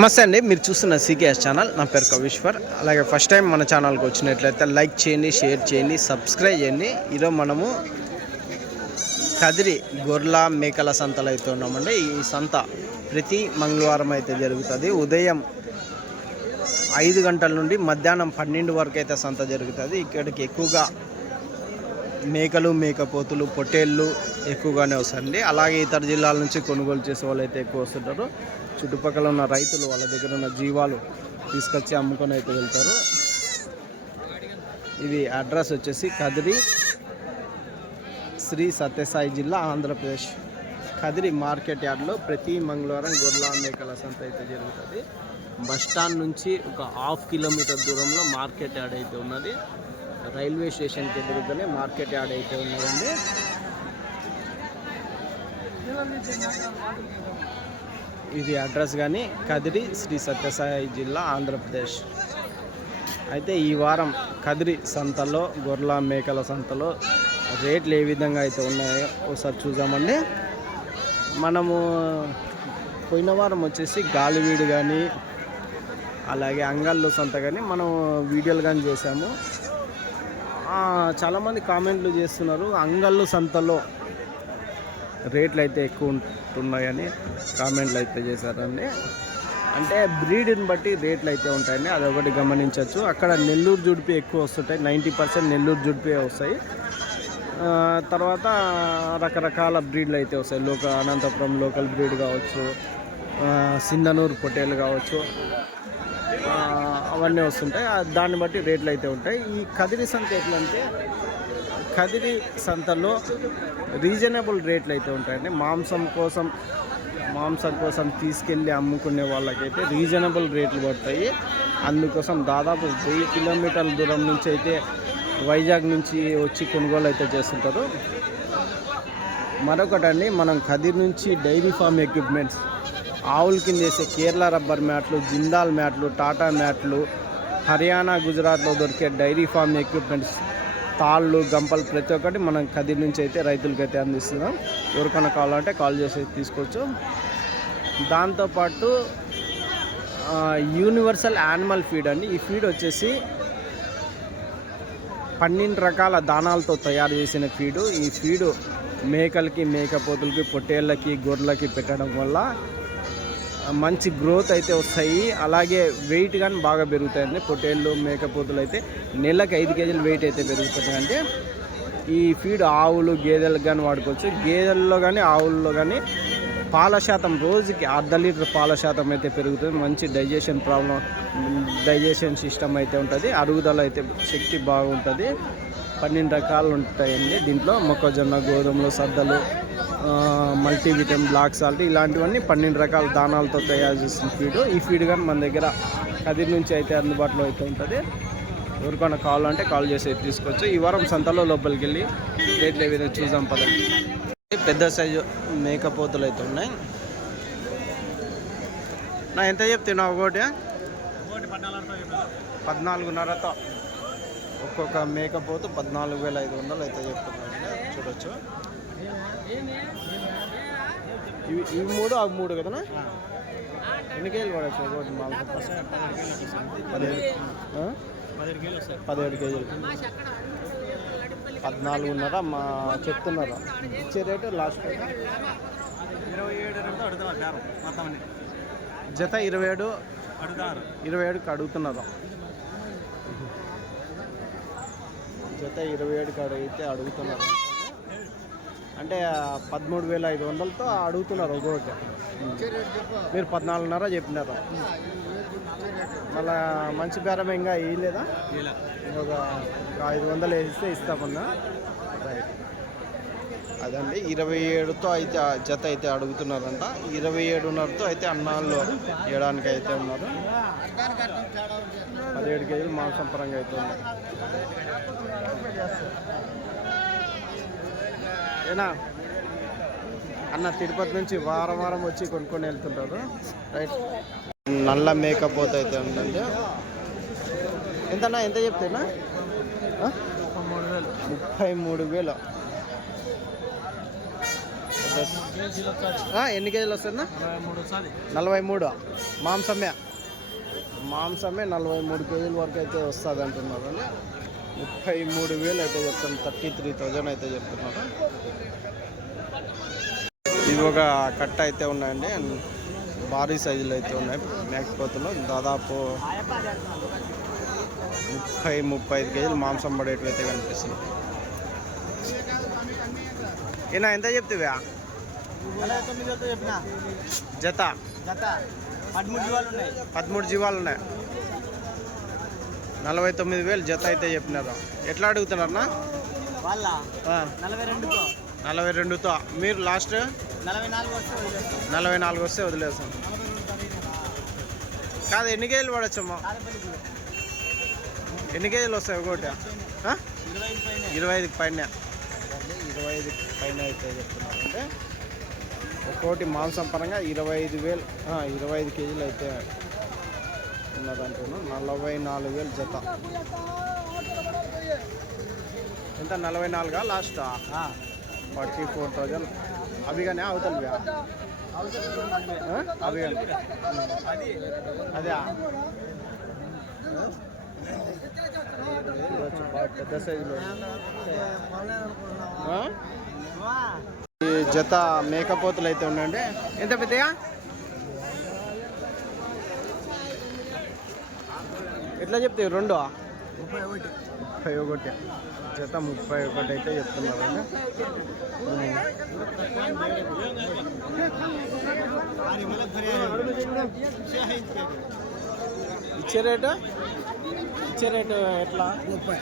నమస్తే అండి, మీరు చూస్తున్న సీకేఎస్ ఛానల్. నా పేరు కవీశ్వర్. అలాగే ఫస్ట్ టైం మన ఛానల్కి వచ్చినట్లయితే లైక్ చేయండి, షేర్ చేయండి, సబ్స్క్రైబ్ చేయండి. ఈరోజు మనము కదిరి గొర్రెల మేకల సంతలో అయితే ఉన్నామండి. ఈ సంత ప్రతి మంగళవారం అయితే జరుగుతుంది. ఉదయం 5 గంటల నుండి మధ్యాహ్నం 12 వరకు అయితే సంత జరుగుతుంది. ఇక్కడికి ఎక్కువగా మేకలు, మేకపోతులు, పొట్టేళ్ళు ఎక్కువగానే వస్తాయండి. అలాగే ఇతర జిల్లాల నుంచి కొనుగోలు చేసే వాళ్ళు అయితే ఎక్కువ వస్తుంటారు. చుట్టుపక్కల ఉన్న రైతులు వాళ్ళ దగ్గర ఉన్న జీవాలు తీసుకొచ్చి అమ్ముకొని అయితే వెళ్తారు. ఇది అడ్రస్ వచ్చేసి కదిరి, శ్రీ సత్యసాయి జిల్లా, ఆంధ్రప్రదేశ్. కదిరి మార్కెట్ యార్డ్లో ప్రతి మంగళవారం గొర్రెల మేకల సంత అయితే జరుగుతుంది. బస్టాండ్ నుంచి ఒక 1/2 కిలోమీటర్ దూరంలో మార్కెట్ యార్డ్ అయితే ఉన్నది. రైల్వే స్టేషన్కి ఎదురుగానే మార్కెట్ యార్డ్ అయితే ఉన్నదండి. ఇది అడ్రస్ కానీ కదిరి, శ్రీ సత్యసాయి జిల్లా, ఆంధ్రప్రదేశ్. అయితే ఈ వారం కదిరి సంతలో, గొర్రెల మేకల సంతలో రేట్లు ఏ విధంగా అయితే ఉన్నాయో ఒకసారి చూద్దామండి. మనము పోయిన వారం వచ్చేసి గాలివీడు కానీ అలాగే అంగళ్ళు సంత కానీ మనం వీడియోలు కానీ చేసాము. చాలామంది కామెంట్లు చేస్తున్నారు, అంగళ్ళు సంతలో రేట్లు అయితే ఎక్కువ ఉంటున్నాయని కామెంట్లు అయితే చేశారండి. అంటే బ్రీడ్ని బట్టి రేట్లు అయితే ఉంటాయండి, అదొకటి గమనించవచ్చు. అక్కడ నెల్లూరు జుడిపి ఎక్కువ వస్తుంటాయి, 90% నెల్లూరు జుడిపి వస్తాయి. తర్వాత రకరకాల బ్రీడ్లు అయితే వస్తాయి. అనంతపురం లోకల్ బ్రీడ్ కావచ్చు, సింధనూరు పొట్టేలు కావచ్చు, అవన్నీ వస్తుంటాయి. దాన్ని బట్టి రేట్లు అయితే ఉంటాయి. ఈ కదిరి సంత ఎట్లంటే, కదిరి సంతలో రీజనబుల్ రేట్లు అయితే ఉంటాయండి. మాంసం కోసం తీసుకెళ్ళి అమ్ముకునే వాళ్ళకైతే రీజనబుల్ రేట్లు పడతాయి. అందుకోసం దాదాపు 1000 కిలోమీటర్ల దూరం నుంచి అయితే వైజాగ్ నుంచి వచ్చి కొనుగోలు అయితే చేస్తుంటారు. మరొకటండి, మనం కదిరి నుంచి డైరీ ఫామ్ ఎక్విప్మెంట్స్, ఆవుల కింద వేసే కేరళ రబ్బర్ మ్యాట్లు, జిందాల్ మ్యాట్లు, టాటా మ్యాట్లు, హర్యానా, గుజరాత్లో దొరికే డైరీ ఫామ్ ఎక్విప్మెంట్స్, తాళ్ళు, గంపలు, ప్రతి ఒక్కటి మనం కదిరి నుంచి అయితే రైతులకి అయితే అందిస్తున్నాం. ఎవరికైనా కావాలంటే కాల్ చేసి తీసుకోవచ్చు. దాంతోపాటు యూనివర్సల్ యానిమల్ ఫీడ్ అండి. ఈ ఫీడ్ వచ్చేసి 12 రకాల దానాలతో తయారు చేసిన ఫీడు. ఈ ఫీడు మేకలకి, మేకపోతులకి, పొట్టేళ్ళకి, గొర్రెలకి పెట్టడం వల్ల మంచి గ్రోత్ అయితే వస్తాయి. అలాగే వెయిట్ కానీ బాగా పెరుగుతాయండి. పొట్టేళ్ళు, మేకపోతులు అయితే నెలకు 5 కేజీలు వెయిట్ అయితే పెరుగుతాయండి. ఈ ఫీడ్ ఆవులు, గేదెలకు కానీ వాడుకోవచ్చు. గేదెల్లో కానీ ఆవుల్లో కానీ పాల శాతం రోజుకి 1/2 లీటర్ పాల శాతం అయితే పెరుగుతుంది. మంచి డైజెషన్ సిస్టమ్ అయితే ఉంటుంది. అరుగుదల అయితే శక్తి బాగుంటుంది. 12 రకాలు ఉంటాయండి దీంట్లో. మొక్కజొన్న, గోధుమలు, సద్దలు, మల్టీవిటమిన్, బ్లాక్ సాల్ట్, ఇలాంటివన్నీ 12 రకాల దానాలతో తయారు చేసిన ఫీడు. ఈ ఫీడ్ కానీ మన దగ్గర కదిరి నుంచి అయితే అందుబాటులో అయితే ఉంటుంది. ఎవరికైనా కావాలంటే కాల్ చేసి తీసుకోవచ్చు. ఈ వారం సంతలో లోపలికి వెళ్ళి రేట్లు ఏ విధంగా చూద్దాం పదండి. పెద్ద సైజు మేకపోతులు అయితే ఉన్నాయి. నా ఎంత చెప్తున్నావు? ఒకటి 14.5తో ఒక్కొక్క మేకపోతు 14,500 అయితే చెప్తున్నాను. చూడొచ్చు. ఇవి 3, అవి 3 కదనా? ఎన్ని కేజీలు పడచ్చు ఒకటి? 17 కేజీలు. 14.5 మా చెప్తున్నారు. ఇచ్చే రేటు లాస్ట్ 27 జత 27కి అడుగుతున్నారు. జత 27కి అయితే అడుగుతున్నారు. అంటే 13,500తో అడుగుతున్నారు ఒక్కొక్కటి. మీరు 14.5 చెప్పినారు. మళ్ళా మంచి బేరం ఇంకా వేయలేదా? ఒక 500 వేసిస్తే ఇస్తామన్నా. రైట్. అదండి 27తో అయితే జత అయితే అడుగుతున్నారంట. 27.5తో అయితే అన్నాళ్ళు వేయడానికి అయితే ఉన్నారు. 17 కేజీలు మాంసం పరంగా అయితే ఉన్నారు. ఏనా అన్న తిరుపతి నుంచి వారం వచ్చి కొనుక్కొని వెళ్తుంటారు. రైట్. నల్ల మేకపోతే అయితే ఉందండి. ఎంతన్నా? ఎంత చెప్తేనా? 33,000. ఎన్ని కేజీలు వస్తుందా? 43. మాంసమే 43 కేజీల వరకు అయితే వస్తుంది అంటున్నారు అండి. 33,000 అయితే చెప్తాను, 33,000 అయితే చెప్తున్నారు. ఇవి ఒక కట్ట అయితే ఉన్నాయండి, భారీ సైజులు అయితే ఉన్నాయి మేకపోతులు. దాదాపు 30-35 కేజీలు మాంసం పడేటైతే కనిపిస్తుంది. ఈయన ఎంత చెప్తావా? జత 13 జీవాలు ఉన్నాయి. 49,000 జత అయితే చెప్పినారు. ఎట్లా అడుగుతున్నారన్నా? 42తో. మీరు లాస్ట్ 44 వస్తే వదిలేస్తాం. కాదు, ఎన్ని కేజీలు పడచ్చమ్మా? ఎన్ని కేజీలు వస్తాయి ఒకటి? 25 పైన. 25 పైన అయితే చెప్తున్నారు. అంటే ఒక్కోటి మాంసం పరంగా 25,000, 25 కేజీలు అయితే ఉన్నదంటున్నాను. 44,000 జత. ఎంత? 44 లాస్ట్? 44,000. అవి కానీ అవుతాయి అవి కానీ అదే పెద్ద సైజులో ఈ జత మేకపోతులు అయితే ఉన్నాయండి. ఎంత పెద్దగా? ఎట్లా చెప్తే? 2 31 జత 31 అయితే చెప్తున్నారు అండి. ఇచ్చే రేటు ఎట్లా? 30.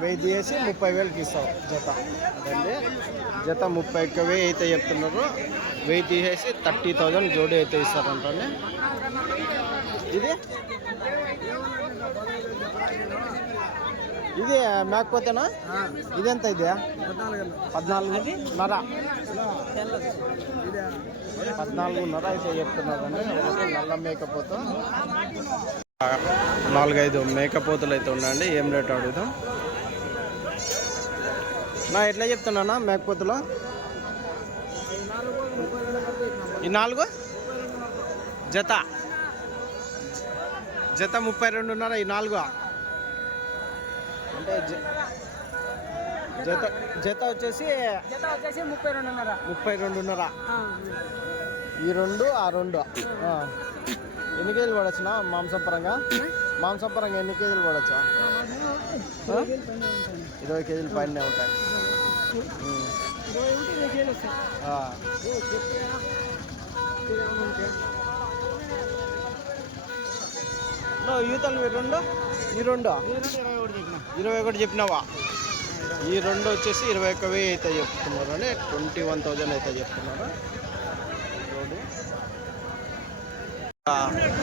1000 తీసి 30,000కి ఇస్తావు జత. అదండి జత 31,000 అయితే చెప్తున్నారు. 1000 తీసేసి 30,000 జోడీ అయితే ఇస్తారంటే. ఇది మేకపోతేనా? ఇదెంత? ఇది 14.5. 14.5 అయితే చెప్తున్నారండి. నల్ల మేకపోతు. 4-5 మేకపోతులు అయితే ఉన్నాయండి. ఏం రేటు అడుగుతాం? ఎట్లా చెప్తున్నా మేకపోతులు? ఈ 4 జత 32.5. ఈ 4 అంటే జత వచ్చేసి 32.5. ఈ 2 ఆ 2 ఎన్ని కేజీలు పడచ్చునా మాంసం పరంగా? ఎన్ని కేజీలు పడచ్చా? 20 కేజీల పైన ఉంటాయి. యూతలు 2 ఈ 2 21 చెప్పినావా? ఈ 2 వచ్చేసి 21,000 అయితే చెప్తున్నారు అండి. 21,000 అయితే చెప్తున్నారు.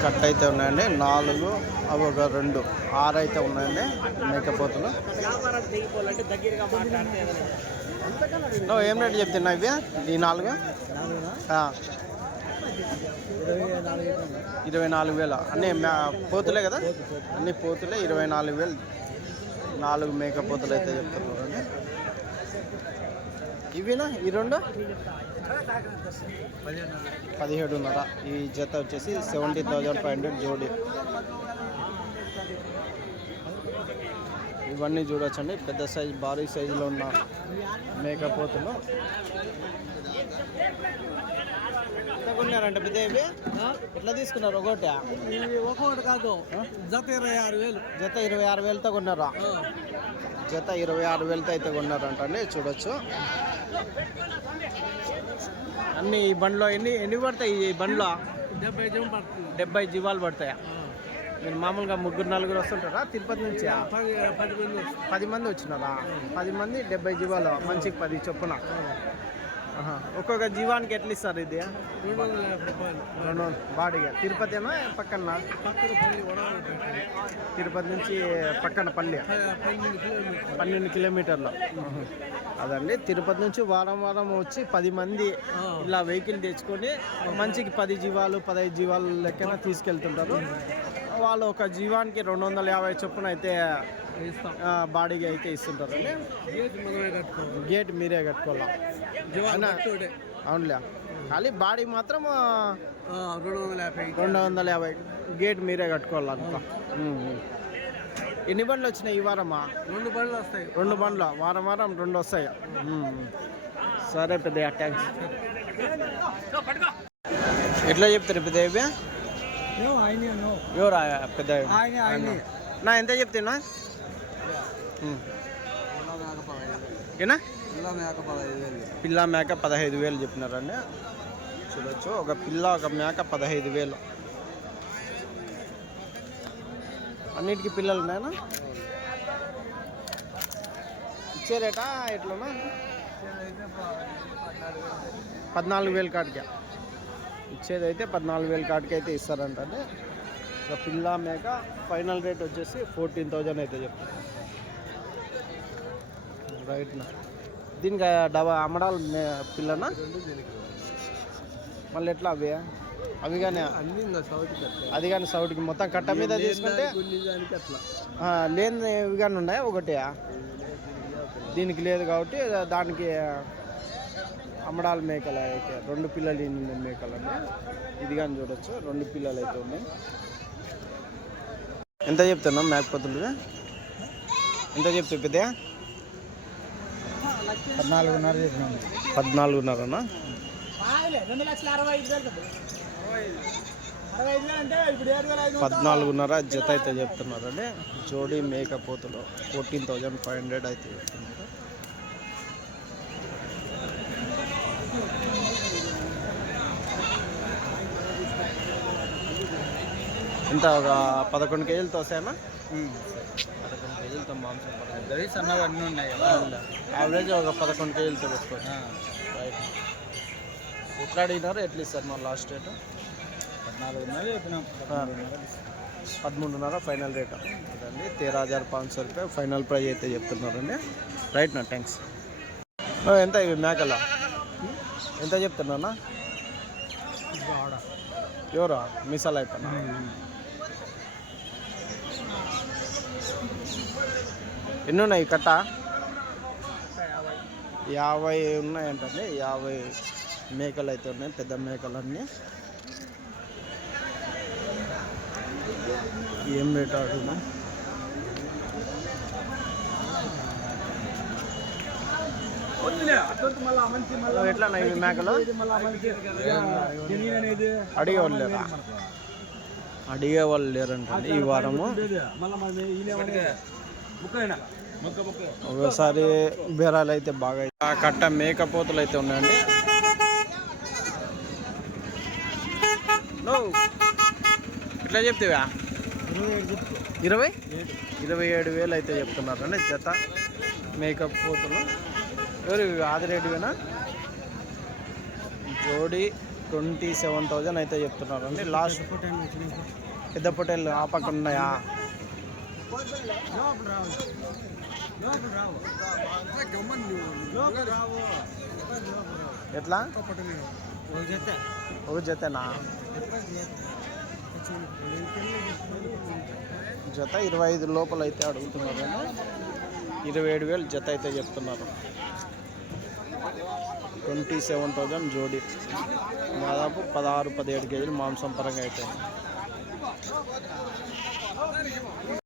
కట్ అయితే ఉన్నాయండి. 4 అవి ఒక 2 6 అయితే ఉన్నాయండి మేకపోతులు. ఏం రేటు చెప్తున్నా ఇవి? ఈ 4 24,000. అన్నీ పోతులే కదా? అన్ని పోతులే. 24,000 4 మేకపోతులు అయితే చెప్తున్నారు అండి. ఇవినా ఈ 2 17.5. ఈ జత వచ్చేసి 70,500 జోడి. ఇవన్నీ చూడొచ్చండి. పెద్ద సైజు భారీ సైజులో ఉన్న మేకపోతులు. కొన్నారంటే పెద్ద ఇవి ఎట్లా తీసుకున్నారు? ఒకటి కాదు, జత 26,000. జత 26,000తో కొన్నారా? జత 26,000తో అయితే కొన్నారంటండి. చూడొచ్చు. అన్ని ఈ బండ్లో ఎన్ని పడతాయి? ఈ బండ్లో 70 జీవాలు పడతాయా? మీరు మామూలుగా 3-4 వస్తుంటారా తిరుపతి నుంచి? 10 మంది వచ్చినారా? 10 మంది 70 జీవాలు, మంచికి 10 చొప్పున. ఒక్కొక్క జీవానికి ఎట్లా ఇస్తారు? ఇది 200 బాడీగా. తిరుపతి ఏమో పక్కన? తిరుపతి నుంచి పక్కన పల్లె 12 కిలోమీటర్లు. అదండి తిరుపతి నుంచి వారం వచ్చి 10 మంది ఇలా వెహికల్ తెచ్చుకొని మంచికి 10 జీవాలు 15 జీవాలు లెక్కన తీసుకెళ్తుంటారు. వాళ్ళు ఒక జీవానికి 250 చొప్పున అయితే బాడీకి అయితే ఇస్తుంటారు. గేట్ మీరే కట్టుకోవాలా? అవునులే, ఖాళీ బాడీ మాత్రం 250 గేట్ మీరే కట్టుకోవాలంట. ఎన్ని బండ్లు వచ్చినాయి ఈ వారమా? 2 బండ్లు వస్తాయి. 2 బండ్లు, వారం వారం 2 వస్తాయి. సరే పెద్ద థ్యాంక్స్. ఎట్లా చెప్తారు పెద్ద? ఎవరు పెద్ద నా ఎంత చెప్తున్నా? ఏనా పిల్ల మేక 15,000 చెప్పినారండి. చూడొచ్చు, ఒక పిల్ల ఒక మేక 15,000. అన్నిటికీ పిల్లలు ఉన్నాయనా? ఇచ్చే రేటా ఎట్లనా? 14,000 కాటికి ఇచ్చేదైతే 14,000 కాటికి అయితే ఇస్తారంట. అంటే ఒక పిల్ల మేక ఫైనల్ రేట్ వచ్చేసి 14,000 అయితే చెప్తారు. రైట్నా? దీనికి అమ్మడాలు పిల్లనా? మళ్ళీ ఎట్లా అవి కానీ అది కానీ సౌట్కి మొత్తం కట్ట మీద తీసుకుంటే లేని ఇవి కానీ ఉన్నాయి ఒకటి, దీనికి లేదు కాబట్టి దానికి అమ్మడాల మేకలు అయితే 2 పిల్లలు మేకలు అండి. ఇది కానీ చూడొచ్చు, 2 పిల్లలు అయితే ఉన్నాయి. ఎంత చెప్తున్నాం మేకపోతులు? ఎంత చెప్తా పెద్ద? 14,500 చెప్పినాము. 14,500 14,500 జత అయితే చెప్తున్నారు అండి. జోడీ మేకపోతులు 14,500 అయితే చెప్తున్నారు. ఎంత ఒక 11 కేజీలతో వస్తాయన్నా? 11 కేజీలతో మాంసం సన్నగా అన్నీ ఉన్నాయి కదా, యావరేజ్ ఒక 11 కేజీలతో పెట్టుకోవచ్చు. రైట్. ఎట్లా అడిగినారు, ఎట్లా ఇస్తారు మా లాస్ట్ రేటు? 14,500 చెప్పినాం. 13,500 ఫైనల్ రేట్ అండి. 13,500 రూపాయలు ఫైనల్ ప్రైజ్ అయితే చెప్తున్నారండి. రైట్ నా థ్యాంక్స్. ఎంత ఇవి మేకల ఎంత చెప్తున్నా? ఎవరా మిసాల్ అయిపోయినా? ఎన్ని ఉన్నాయి కట్ట? 50 ఉన్నాయంటే 50 మేకలు అయితే ఉన్నాయి, పెద్ద మేకలన్నీ. ఏం రేట్ ఆడుతున్నా? ఎట్లా ఇవి మేకలు? అడిగే వాళ్ళు లేరంటండి ఈ వారము. ఒకసారి బేరాలు అయితే బాగా కట్ట మేకపోతులు అయితే ఉన్నాయండి. ఎట్లా చెప్తావా? 27,000 అయితే చెప్తున్నారండి జత మేకపోతులు. ఎవరు ఆదిరెడ్డివేనా? జోడీ 27,000 అయితే చెప్తున్నారండి. లాస్ట్ పెద్ద పొటేళ్ళు ఆ పక్కన ఉన్నాయా? ఎట్లా ఒక జతనా? జత 25 లోపల అయితే అడుగుతున్నారు. 27,000 జత అయితే చెప్తున్నారు. 27,000 జోడీ, దాదాపు 16-17 కేజీలు మాంసం పరంగా అయితే.